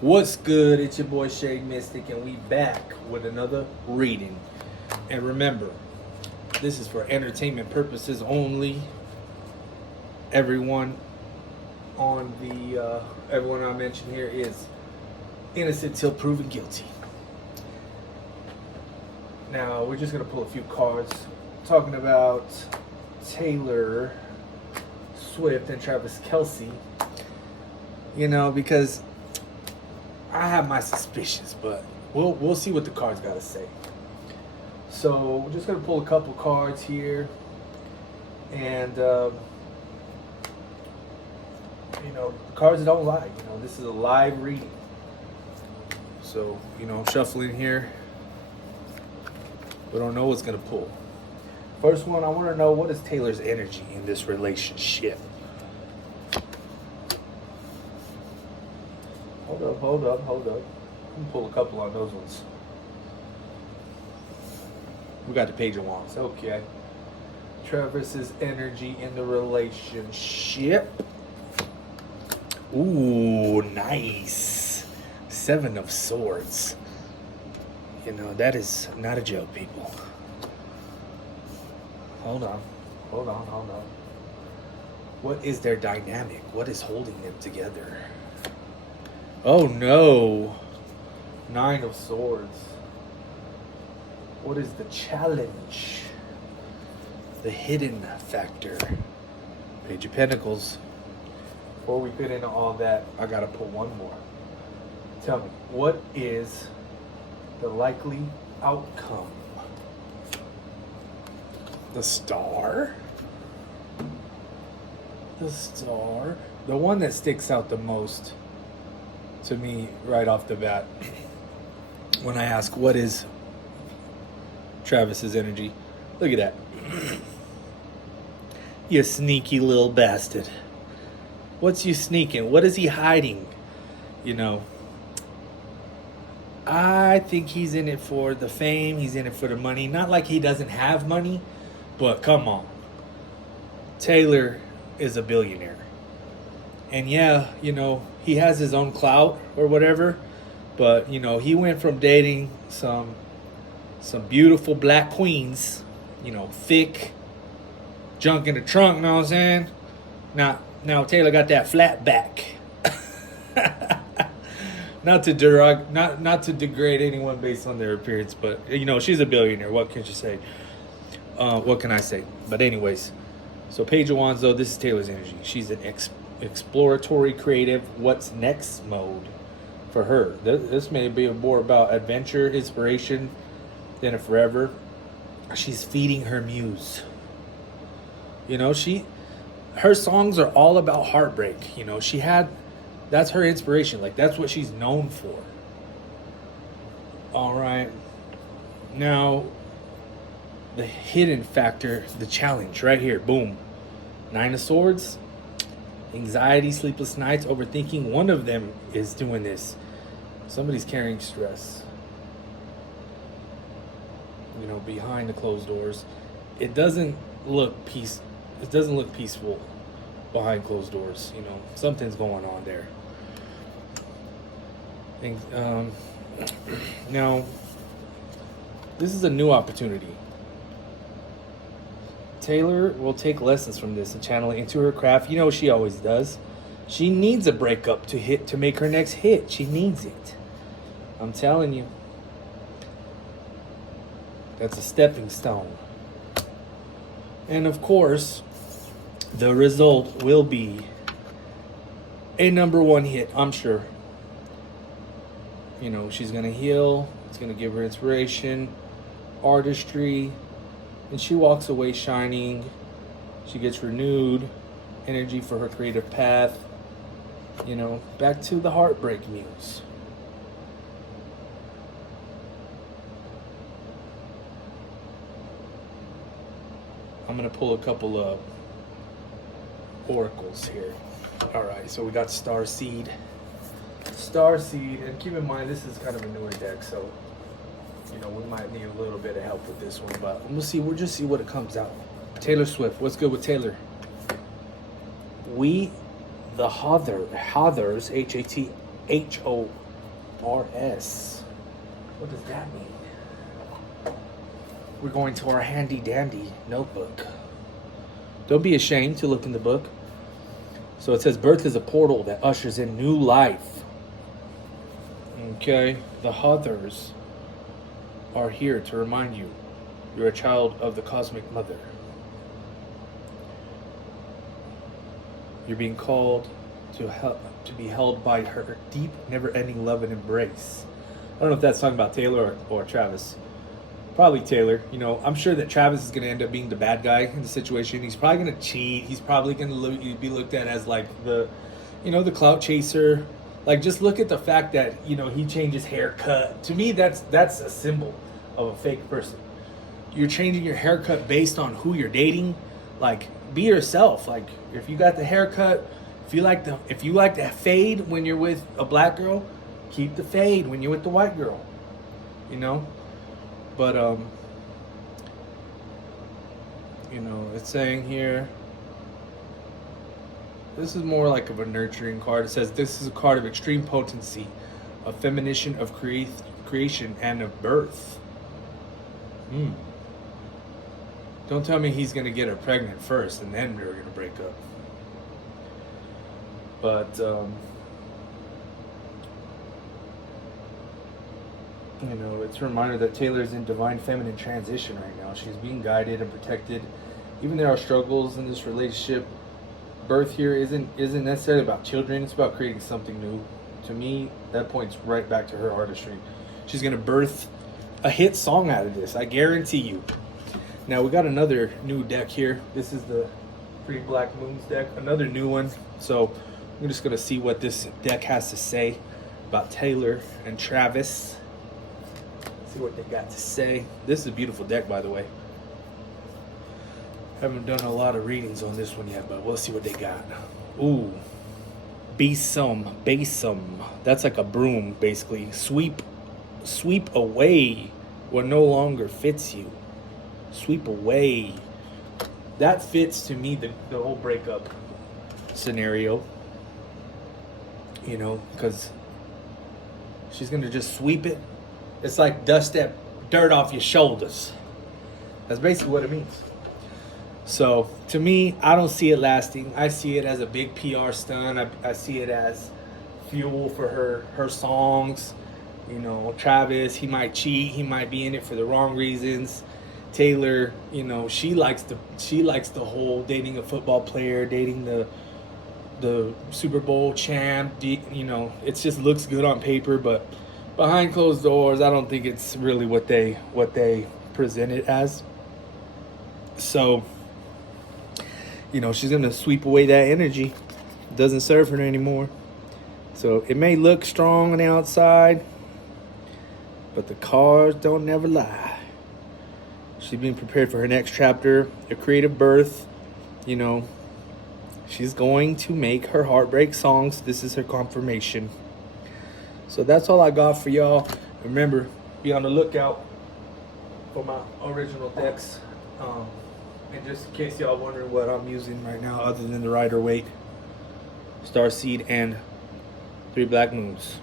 What's good? It's your boy Shade Mystic, and we back with another reading. And remember, this is for entertainment purposes only. Everyone I mentioned here is innocent till proven guilty. Now we're just gonna pull a few cards, talking about Taylor Swift and Travis Kelce. You know, because I have my suspicions, but we'll see what the cards got to say. So we're just gonna pull a couple cards here, and cards don't lie. This is a live reading. So I'm shuffling here. We don't know what's gonna pull. First one, I want to know, what is Taylor's energy in this relationship? Hold up. I'm gonna pull a couple on those ones. We got the Page of Wands. Okay. Travis's energy in the relationship. Ooh, nice. 7 of Swords. That is not a joke, people. Hold on. What is their dynamic? What is holding them together? Oh no. 9 of Swords. What is the challenge? The hidden factor. Page of Pentacles. Before we get into all that, I gotta pull one more. Tell me, what is the likely outcome? The Star? The Star? The one that sticks out the most to me right off the bat when I ask what is Travis's energy. Look at that. You sneaky little bastard. What's you sneaking? What is he hiding? I think he's in it for the fame. He's in it for the money. Not like he doesn't have money, but come on. Taylor is a billionaire. And yeah, he has his own clout or whatever, but he went from dating some beautiful black queens, thick, junk in the trunk, know what I'm saying? Now Taylor got that flat back. Not to degrade anyone based on their appearance, but she's a billionaire. What can you say? What can I say? But anyways, so Page of Wands, though, this is Taylor's energy. She's an exploratory, creative, what's next mode for her. This may be more about adventure, inspiration than a forever. She's feeding her muse. Her songs are all about heartbreak. That's her inspiration. Like, that's what she's known for. All right. Now, the hidden factor, the challenge right here. Boom. 9 of Swords. Anxiety, sleepless nights, overthinking. One of them is doing this. Somebody's carrying stress. Behind the closed doors. It doesn't look peaceful behind closed doors. Something's going on there. Now, this is a new opportunity. Taylor will take lessons from this and channel it into her craft. She always does. She needs a breakup to make her next hit. She needs it. I'm telling you. That's a stepping stone. And of course, the result will be a #1 hit, I'm sure. She's going to heal. It's going to give her inspiration, artistry, and she walks away shining. She gets renewed energy for her creative path. Back to the heartbreak muse. I'm going to pull a couple of oracles here. All right, so we got Star Seed, and keep in mind this is kind of a newer deck, so we might need a little bit of help with this one, but we'll just see what it comes out. Taylor Swift, what's good with Taylor? We, the Hothers, Hothers, RS. What does that mean? We're going to our handy dandy notebook. Don't be ashamed to look in the book. So it says birth is a portal that ushers in new life. Okay, the others are here to remind you you're a child of the cosmic mother. You're being called to be held by her deep, never-ending love and embrace. I don't know if that's talking about Taylor or Travis. Probably Taylor. You know, I'm sure that Travis is going to end up being the bad guy in the situation. He's probably going to cheat. He's probably going to be looked at as like the clout chaser. Like, just look at the fact that, he changes haircut. To me, that's a symbol of a fake person. You're changing your haircut based on who you're dating. Like, be yourself. Like, if you got the haircut, if you like the fade when you're with a black girl, keep the fade when you're with the white girl. But it's saying here, this is more like of a nurturing card. It says this is a card of extreme potency, of feminization, of creation, and of birth. Don't tell me he's going to get her pregnant first and then they're going to break up. But, it's a reminder that Taylor's in divine feminine transition right now. She's being guided and protected. Even there are struggles in this relationship. Birth here isn't necessarily about children. It's about creating something new. To me, that points right back to her artistry. She's going to birth a hit song out of this. I guarantee you. Now, we got another new deck here. This is the 3 Black Moons deck. Another new one. So, we're just going to see what this deck has to say about Taylor and Travis. See what they got to say. This is a beautiful deck, by the way. Haven't done a lot of readings on this one yet, but we'll see what they got. Ooh. Besom. That's like a broom, basically. Sweep away what no longer fits you. Sweep away. That fits to me the whole breakup scenario. Because she's going to just sweep it. It's like dust that dirt off your shoulders. That's basically what it means. So, to me, I don't see it lasting. I see it as a big PR stunt. I see it as fuel for her songs. Travis, he might cheat. He might be in it for the wrong reasons. Taylor, she likes the whole dating a football player, dating the Super Bowl champ. It just looks good on paper, but behind closed doors, I don't think it's really what they present it as. So, she's gonna sweep away that energy. It doesn't serve her anymore. So it may look strong on the outside, but the cards don't never lie. She's being prepared for her next chapter, a creative birth. She's going to make her heartbreak songs. This is her confirmation. So that's all I got for y'all. Remember, be on the lookout for my original decks. And just in case y'all wondering what I'm using right now, other than the Rider-Waite, Starseed, and 3 Black Moons.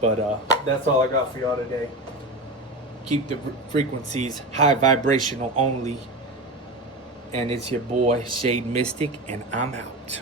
But that's all I got for y'all today. Keep the frequencies high vibrational only. And it's your boy, Shade Mystic, and I'm out.